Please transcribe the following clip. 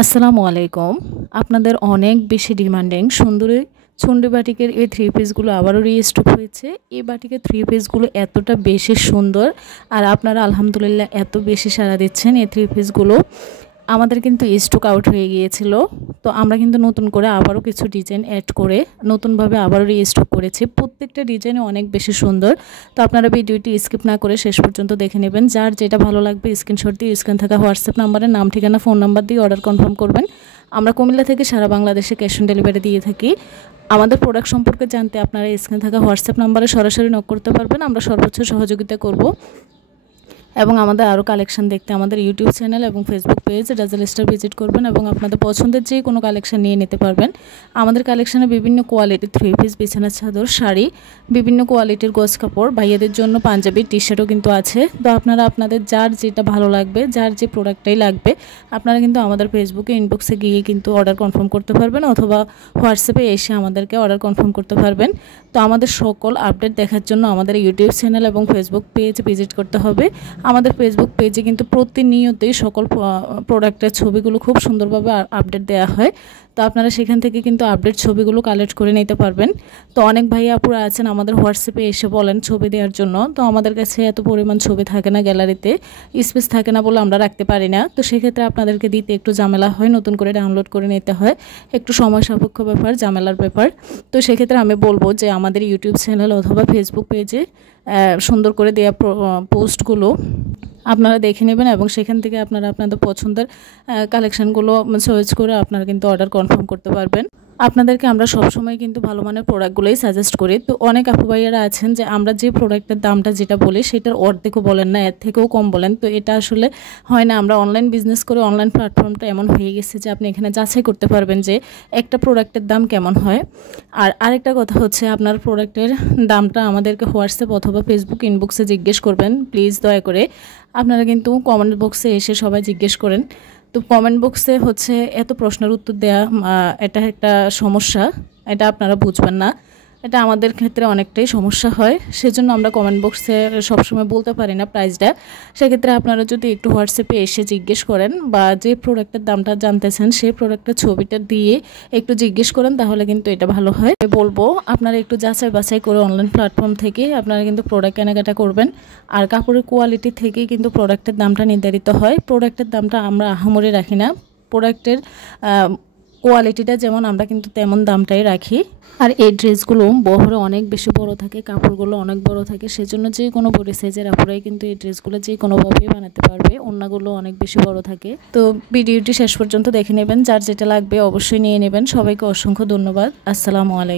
আসসালামু আলাইকুম। আপনাদের অনেক বেশি ডিমান্ডিং সুন্দরী চন্ডী বাটিকের এই থ্রি পিসগুলো আবারও রিস্টক হয়েছে। এই বাটিকের থ্রি পিসগুলো এতটা বেশি সুন্দর আর আপনারা আলহামদুলিল্লাহ এত বেশি সাড়া দিচ্ছেন। এই থ্রি পিসগুলো আমাদের কিন্তু স্টক আউট হয়ে গিয়েছিল, তো আমরা কিন্তু নতুন করে আবারও কিছু ডিজাইন অ্যাড করে নতুনভাবে আবারও রিস্টক করেছি। প্রত্যেকটা ডিজাইনে অনেক বেশি সুন্দর। তো আপনারা ভিডিওটি স্কিপ না করে শেষ পর্যন্ত দেখে নেবেন। যার যেটা ভালো লাগবে স্ক্রিনশট দিয়ে স্ক্রিন থাকা হোয়াটসঅ্যাপ নাম্বারে নাম ঠিকানা ফোন নাম্বার দিয়ে অর্ডার কনফার্ম করবেন। আমরা কুমিল্লা থেকে সারা বাংলাদেশে ক্যাশ অন ডেলিভারি দিয়ে থাকি। আমাদের প্রোডাক্ট সম্পর্কে জানতে আপনারা স্ক্রিনে থাকা হোয়াটসঅ্যাপ নাম্বারে সরাসরি নক করতে পারবেন। আমরা সর্বোচ্চ সহযোগিতা করব। এবং আমাদের আরও কালেকশন দেখতে আমাদের ইউটিউব চ্যানেল এবং ফেসবুক পেজ রাজেল স্টার ভিজিট করবেন এবং আপনাদের পছন্দের যে কোনো কালেকশন নিয়ে নিতে পারবেন। আমাদের কালেকশনে বিভিন্ন কোয়ালিটির থ্রি পিস, বিছানা চাদর, শাড়ি, বিভিন্ন কোয়ালিটির গোছ কাপড়, ভাইয়াদের জন্য পাঞ্জাবি, টি শার্টও কিন্তু আছে। তো আপনারা আপনাদের যার যেটা ভালো লাগবে, যার যে প্রোডাক্টটাই লাগবে, আপনারা কিন্তু আমাদের ফেসবুকে ইনবক্সে গিয়ে কিন্তু অর্ডার কনফার্ম করতে পারবেন অথবা হোয়াটসঅ্যাপে এসে আমাদেরকে অর্ডার কনফার্ম করতে পারবেন। তো আমাদের সকল আপডেট দেখার জন্য আমাদের ইউটিউব চ্যানেল এবং ফেসবুক পেজ ভিজিট করতে হবে। আমাদের ফেসবুক পেজে কিন্তু প্রতিনিয়তই সকল প্রোডাক্টের ছবিগুলো খুব সুন্দরভাবে আপডেট দেওয়া হয়। তো আপনারা সেখান থেকে কিন্তু আপডেট ছবিগুলো কালেক্ট করে নিতে পারবেন। তো অনেক ভাইয়া আপুরা আছেন আমাদের হোয়াটসঅ্যাপে এসে বলেন ছবি দেওয়ার জন্য, তো আমাদের কাছে এত পরিমাণ ছবি থাকে না, গ্যালারিতে স্পেস থাকে না বলে আমরা রাখতে পারি না। তো সেক্ষেত্রে আপনাদেরকে দিতে একটু ঝামেলা হয়, নতুন করে ডাউনলোড করে নিতে হয়, একটু সময় সাপেক্ষ ব্যাপার, ঝামেলার ব্যাপার। তো সেক্ষেত্রে আমি বলবো যে আমাদের ইউটিউব চ্যানেল অথবা ফেসবুক পেজে সুন্দর করে দেওয়া পোস্টগুলো আপনারা দেখে নেবেন এবং সেখান থেকে আপনারা আপনাদের পছন্দের কালেকশানগুলো চয়েস করে আপনারা কিন্তু অর্ডার কনফার্ম করতে পারবেন। আপনাদেরকে আমরা সবসময় কিন্তু ভালো মানের প্রোডাক্টগুলোই সাজেস্ট করি। তো অনেক আপু ভাইয়ারা আছেন যে আমরা যে প্রোডাক্টের দামটা যেটা বলি সেটার অর্ধেকও বলেন না, এর থেকেও কম বলেন। তো এটা আসলে হয় না। আমরা অনলাইন বিজনেস করে অনলাইন প্ল্যাটফর্মটা এমন হয়ে গেছে যে আপনি এখানে যাচাই করতে পারবেন যে একটা প্রোডাক্টের দাম কেমন হয়। আর আরেকটা কথা হচ্ছে, আপনার প্রোডাক্টের দামটা আমাদেরকে হোয়াটসঅ্যাপ অথবা ফেসবুক ইনবক্সে জিজ্ঞেস করবেন প্লিজ, দয়া করে। আপনারা কিন্তু কমেন্ট বক্সে এসে সবাই জিজ্ঞেস করেন। তো কমেন্ট বক্সে হচ্ছে এত প্রশ্নের উত্তর দেয়া এটা একটা সমস্যা, এটা আপনারা বুঝবেন না। এটা আমাদের ক্ষেত্রে অনেকটাই সমস্যা হয়, সেজন্য আমরা কমেন্ট বক্সে সবসময় বলতে পারি না প্রাইসটা। সেক্ষেত্রে আপনারা যদি একটু হোয়াটসঅ্যাপে এসে জিজ্ঞেস করেন বা যে প্রোডাক্টের দামটা জানতেছেন সেই প্রোডাক্টের ছবিটা দিয়ে একটু জিজ্ঞেস করেন, তাহলে কিন্তু এটা ভালো হয়। বলবো আপনারা একটু যাচাই বাছাই করে অনলাইন প্ল্যাটফর্ম থেকে আপনারা কিন্তু প্রোডাক্ট কেনাকাটা করবেন। আর কাপড়ের কোয়ালিটি থেকেই কিন্তু প্রোডাক্টের দামটা নির্ধারিত হয়। প্রোডাক্টের দামটা আমরা আহামরি রাখি না, প্রোডাক্টের কোয়ালিটিটা যেমন আমরা কিন্তু তেমন দামটাই রাখি। আর এই ড্রেসগুলো বহরে অনেক বেশি বড় থাকে, কাপড়গুলো অনেক বড় থাকে, সেজন্য যে কোনো বডি সাইজের আপুরাই কিন্তু এই ড্রেসগুলো যে কোনোভাবেই বানাতে পারবে। ওড়নাগুলো অনেক বেশি বড় থাকে। তো ভিডিওটি শেষ পর্যন্ত দেখে নেবেন, যার যেটা লাগবে অবশ্যই নিয়ে নেবেন। সবাইকে অসংখ্য ধন্যবাদ। আসসালামু আলাইকুম।